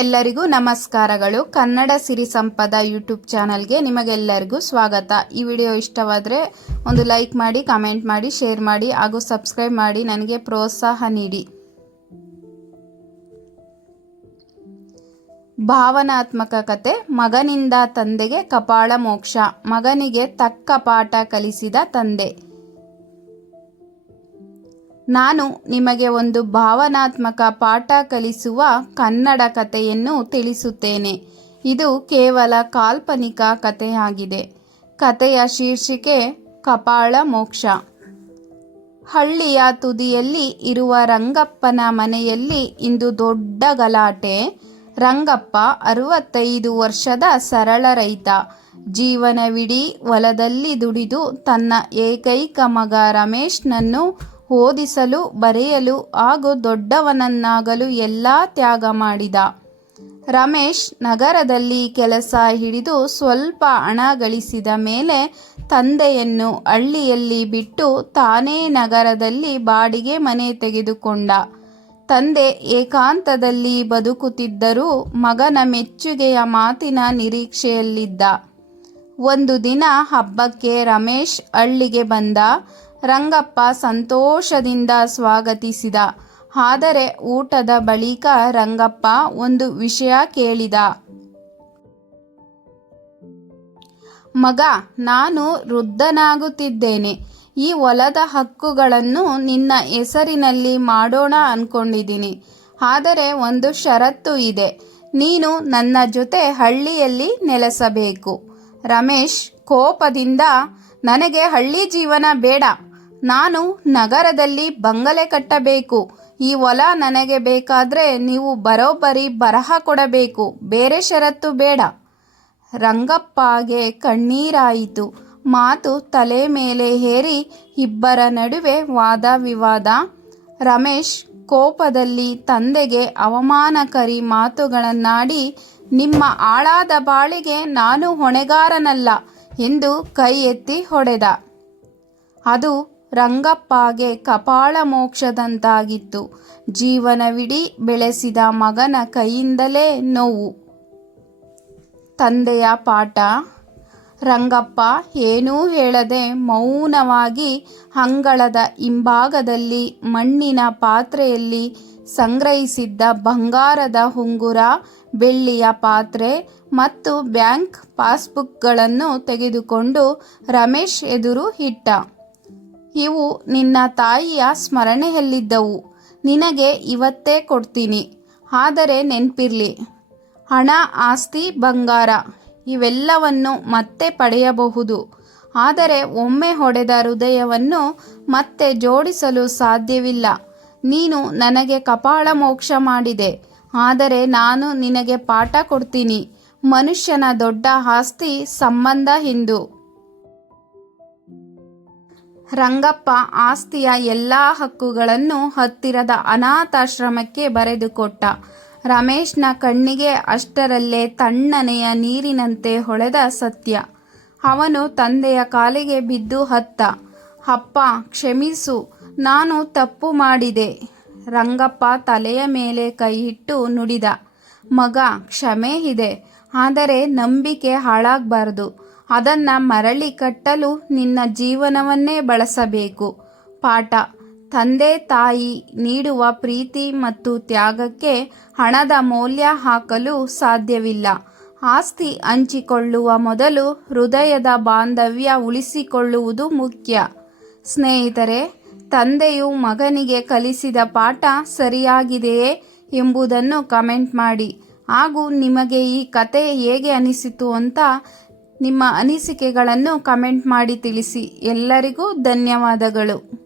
ಎಲ್ಲರಿಗೂ ನಮಸ್ಕಾರಗಳು. ಕನ್ನಡ ಸಿರಿ ಸಂಪದ ಯೂಟ್ಯೂಬ್ ಚಾನಲ್ಗೆ ನಿಮಗೆಲ್ಲರಿಗೂ ಸ್ವಾಗತ. ಈ ವಿಡಿಯೋ ಇಷ್ಟವಾದರೆ ಒಂದು ಲೈಕ್ ಮಾಡಿ, ಕಮೆಂಟ್ ಮಾಡಿ, ಶೇರ್ ಮಾಡಿ, ಹಾಗೂ ಸಬ್ಸ್ಕ್ರೈಬ್ ಮಾಡಿ ನನಗೆ ಪ್ರೋತ್ಸಾಹ ನೀಡಿ. ಭಾವನಾತ್ಮಕ ಕತೆ, ಮಗನಿಂದ ತಂದೆಗೆ ಕಪಾಳ ಮೋಕ್ಷ, ಮಗನಿಗೆ ತಕ್ಕ ಪಾಠ ಕಲಿಸಿದ ತಂದೆ. ನಾನು ನಿಮಗೆ ಒಂದು ಭಾವನಾತ್ಮಕ ಪಾಠ ಕಲಿಸುವ ಕನ್ನಡ ಕಥೆಯನ್ನು ತಿಳಿಸುತ್ತೇನೆ. ಇದು ಕೇವಲ ಕಾಲ್ಪನಿಕ ಕಥೆಯಾಗಿದೆ ಕಥೆಯ ಶೀರ್ಷಿಕೆ ಕಪಾಳ ಮೋಕ್ಷ. ಹಳ್ಳಿಯ ತುದಿಯಲ್ಲಿ ಇರುವ ರಂಗಪ್ಪನ ಮನೆಯಲ್ಲಿ ಇಂದು ದೊಡ್ಡ ಗಲಾಟೆ. ರಂಗಪ್ಪ ಅರವತ್ತೈದು ವರ್ಷದ ಸರಳ ರೈತ. ಜೀವನವಿಡೀ ಹೊಲದಲ್ಲಿ ದುಡಿದು ತನ್ನ ಏಕೈಕ ಮಗ ರಮೇಶ್ನನ್ನು ಓದಿಸಲು, ಬರೆಯಲು ಹಾಗೂ ದೊಡ್ಡವನನ್ನಾಗಲು ಎಲ್ಲ ತ್ಯಾಗ ಮಾಡಿದ. ರಮೇಶ್ ನಗರದಲ್ಲಿ ಕೆಲಸ ಹಿಡಿದು ಸ್ವಲ್ಪ ಹಣ ಗಳಿಸಿದ ಮೇಲೆ ತಂದೆಯನ್ನು ಹಳ್ಳಿಯಲ್ಲಿ ಬಿಟ್ಟು ತಾನೇ ನಗರದಲ್ಲಿ ಬಾಡಿಗೆ ಮನೆ ತೆಗೆದುಕೊಂಡ. ತಂದೆ ಏಕಾಂತದಲ್ಲಿ ಬದುಕುತ್ತಿದ್ದರೂ ಮಗನ ಮೆಚ್ಚುಗೆಯ ಮಾತಿನ ನಿರೀಕ್ಷೆಯಲ್ಲಿದ್ದ. ಒಂದು ದಿನ ಹಬ್ಬಕ್ಕೆ ರಮೇಶ್ ಹಳ್ಳಿಗೆ ಬಂದ. ರಂಗಪ್ಪ ಸಂತೋಷದಿಂದ ಸ್ವಾಗತಿಸಿದ. ಆದರೆ ಊಟದ ಬಳಿಕ ರಂಗಪ್ಪ ಒಂದು ವಿಷಯ ಕೇಳಿದ. ಮಗ, ನಾನು ವೃದ್ಧನಾಗುತ್ತಿದ್ದೇನೆ. ಈ ಹೊಲದ ಹಕ್ಕುಗಳನ್ನು ನಿನ್ನ ಹೆಸರಿನಲ್ಲಿ ಮಾಡೋಣ ಅನ್ಕೊಂಡಿದ್ದೀನಿ. ಆದರೆ ಒಂದು ಷರತ್ತು ಇದೆ. ನೀನು ನನ್ನ ಜೊತೆ ಹಳ್ಳಿಯಲ್ಲಿ ನೆಲೆಸಬೇಕು. ರಮೇಶ್, ಕೋಪದಿಂದ, ನನಗೆ ಹಳ್ಳಿ ಜೀವನ ಬೇಡ. ನಾನು ನಗರದಲ್ಲಿ ಬಂಗಲೆ ಕಟ್ಟಬೇಕು. ಈ ಹೊಲ ನನಗೆ ಬೇಕಾದ್ರೆ ನೀವು ಬರೋಬ್ಬರಿ ಬರಹ ಕೊಡಬೇಕು. ಬೇರೆ ಷರತ್ತು ಬೇಡ. ರಂಗಪ್ಪಗೆ ಕಣ್ಣೀರಾಯಿತು. ಮಾತು ತಲೆ ಮೇಲೆ ಹೇರಿ ಇಬ್ಬರ ನಡುವೆ ವಾದ ವಿವಾದ. ರಮೇಶ್ ಕೋಪದಲ್ಲಿ ತಂದೆಗೆ ಅವಮಾನಕರಿ ಮಾತುಗಳನ್ನಾಡಿ, ನಿಮ್ಮ ಆಳಾದ ಬಾಳಿಗೆ ನಾನು ಹೊಣೆಗಾರನಲ್ಲ ಎಂದು ಕೈ ಎತ್ತಿ ಹೊಡೆದ. ಅದು ರಂಗಪ್ಪಗೆ ಕಪಾಳ ಮೋಕ್ಷದಂತಾಗಿತ್ತು. ಜೀವನವಿಡೀ ಬೆಳೆಸಿದ ಮಗನ ಕೈಯಿಂದಲೇ ನೋವು. ತಂದೆಯ ಪಾಠ, ರಂಗಪ್ಪ, ಏನೂ ಹೇಳದೆ ಮೌನವಾಗಿ ಅಂಗಳದ ಹಿಂಭಾಗದಲ್ಲಿ, ಮಣ್ಣಿನ ಪಾತ್ರೆಯಲ್ಲಿ ಸಂಗ್ರಹಿಸಿದ್ದ ಬಂಗಾರದ ಉಂಗುರ, ಬೆಳ್ಳಿಯ ಪಾತ್ರೆ ಮತ್ತು ಬ್ಯಾಂಕ್ ಪಾಸ್ಬುಕ್ಗಳನ್ನು ತೆಗೆದುಕೊಂಡು ರಮೇಶ್ ಎದುರು ಇಟ್ಟ. ಇವು ನಿನ್ನ ತಾಯಿಯ ಸ್ಮರಣೆಯಲ್ಲಿದ್ದವು. ನಿನಗೆ ಇವತ್ತೇ ಕೊಡ್ತೀನಿ. ಆದರೆ ನೆನ್ಪಿರ್ಲಿ, ಹಣ, ಆಸ್ತಿ, ಬಂಗಾರ ಇವೆಲ್ಲವನ್ನು ಮತ್ತೆ ಪಡೆಯಬಹುದು. ಆದರೆ ಒಮ್ಮೆ ಹೊಡೆದ ಹೃದಯವನ್ನು ಮತ್ತೆ ಜೋಡಿಸಲು ಸಾಧ್ಯವಿಲ್ಲ. ನೀನು ನನಗೆ ಕಪಾಳ ಮೋಕ್ಷ ಮಾಡಿದೆ. ಆದರೆ ನಾನು ನಿನಗೆ ಪಾಠ ಕೊಡ್ತೀನಿ. ಮನುಷ್ಯನ ದೊಡ್ಡ ಆಸ್ತಿ ಸಂಬಂಧ ಹಿಂದು. ರಂಗಪ್ಪ ಆಸ್ತಿಯ ಎಲ್ಲ ಹಕ್ಕುಗಳನ್ನು ಹತ್ತಿರದ ಅನಾಥಾಶ್ರಮಕ್ಕೆ ಬರೆದುಕೊಟ್ಟ ರಮೇಶ್ನ ಕಣ್ಣಿಗೆ ಅಷ್ಟರಲ್ಲೇ ತಣ್ಣನೆಯ ನೀರಿನಂತೆ ಹೊಳೆದ ಸತ್ಯ. ಅವನು ತಂದೆಯ ಕಾಲಿಗೆ ಬಿದ್ದು ಹತ್ತ. ಅಪ್ಪ, ಕ್ಷಮಿಸು, ನಾನು ತಪ್ಪು ಮಾಡಿದೆ. ರಂಗಪ್ಪ ತಲೆಯ ಮೇಲೆ ಕೈಯಿಟ್ಟು ನುಡಿದ. ಮಗ, ಕ್ಷಮೆ ಇದೆ, ಆದರೆ ನಂಬಿಕೆ ಹಾಳಾಗಬಾರ್ದು. ಅದನ್ನು ಮರಳಿ ಕಟ್ಟಲು ನಿನ್ನ ಜೀವನವನ್ನೇ ಬಳಸಬೇಕು. ಪಾಠ. ತಂದೆ ತಾಯಿ ನೀಡುವ ಪ್ರೀತಿ ಮತ್ತು ತ್ಯಾಗಕ್ಕೆ ಹಣದ ಮೌಲ್ಯ ಹಾಕಲು ಸಾಧ್ಯವಿಲ್ಲ. ಆಸ್ತಿ ಹಂಚಿಕೊಳ್ಳುವ ಮೊದಲು ಹೃದಯದ ಬಾಂಧವ್ಯ ಉಳಿಸಿಕೊಳ್ಳುವುದು ಮುಖ್ಯ. ಸ್ನೇಹಿತರೆ, ತಂದೆಯು ಮಗನಿಗೆ ಕಲಿಸಿದ ಪಾಠ ಸರಿಯಾಗಿದೆಯೇ ಎಂಬುದನ್ನು ಕಮೆಂಟ್ ಮಾಡಿ. ಹಾಗೂ ನಿಮಗೆ ಈ ಕತೆ ಹೇಗೆ ಅನಿಸಿತು ಅಂತ ನಿಮ್ಮ ಅನಿಸಿಕೆಗಳನ್ನು ಕಮೆಂಟ್ ಮಾಡಿ ತಿಳಿಸಿ. ಎಲ್ಲರಿಗೂ ಧನ್ಯವಾದಗಳು.